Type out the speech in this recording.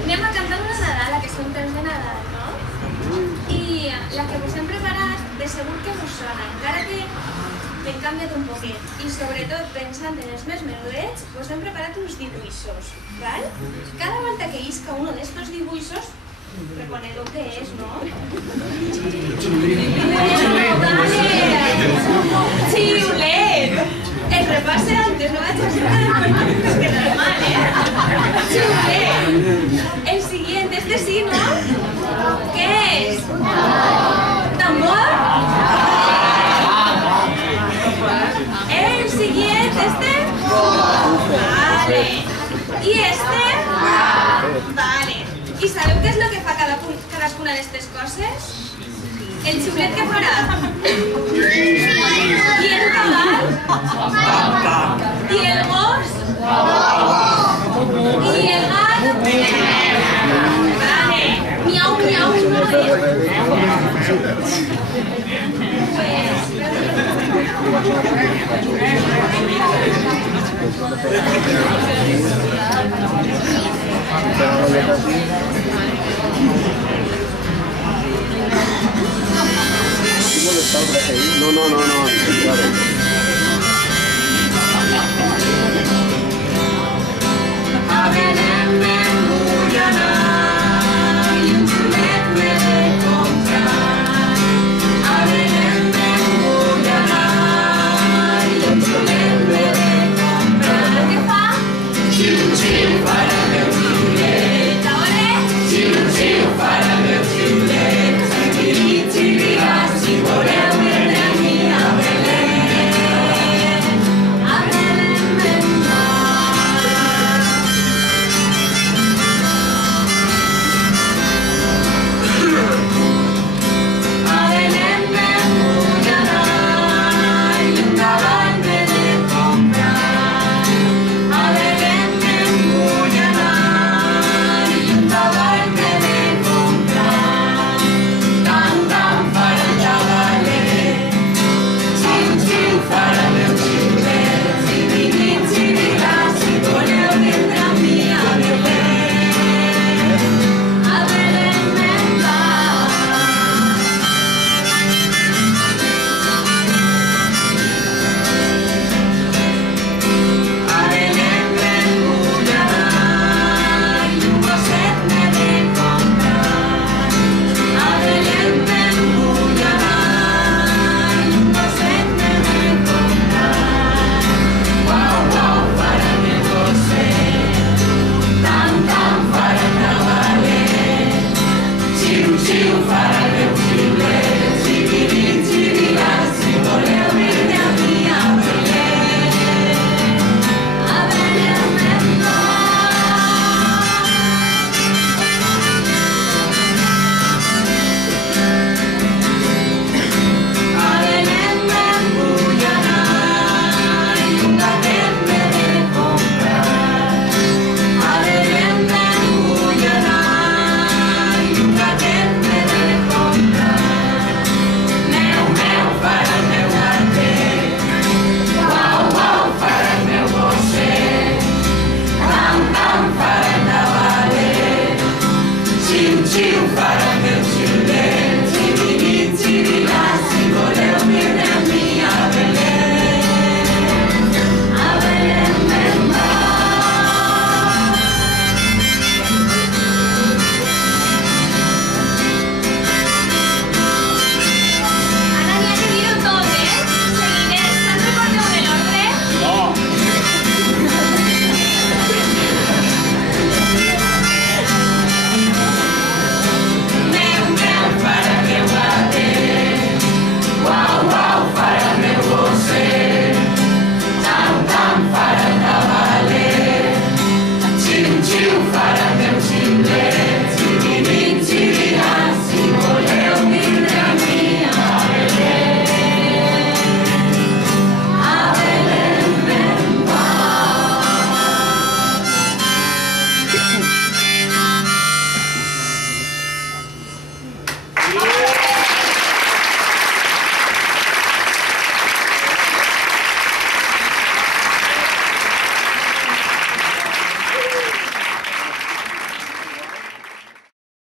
Anem a cantar una Nadal, que són temps de Nadal, no? I la que vos hem preparat, de segur que vos sona, encara que l'hem canviat un poquet. I sobretot, pensant en els més menudets, vos hem preparat uns dibuixos, val? Cada volta que isca uno d'estos dibuixos, reconeu què és, no? Xiulet! El repasse antes, no vaig a ser que normal, Xiulet! El siguiente, este sí, ¿no? ¿Qué es? ¿Tambor? El siguiente, este. Vale. ¿Y este? Vale. ¿Y sabeu què és el que fa cadascuna d'aquestes coses? El xiulet que farà? I el cabal? I el gos? I el gat? Vale. Miau, miau. No, claro.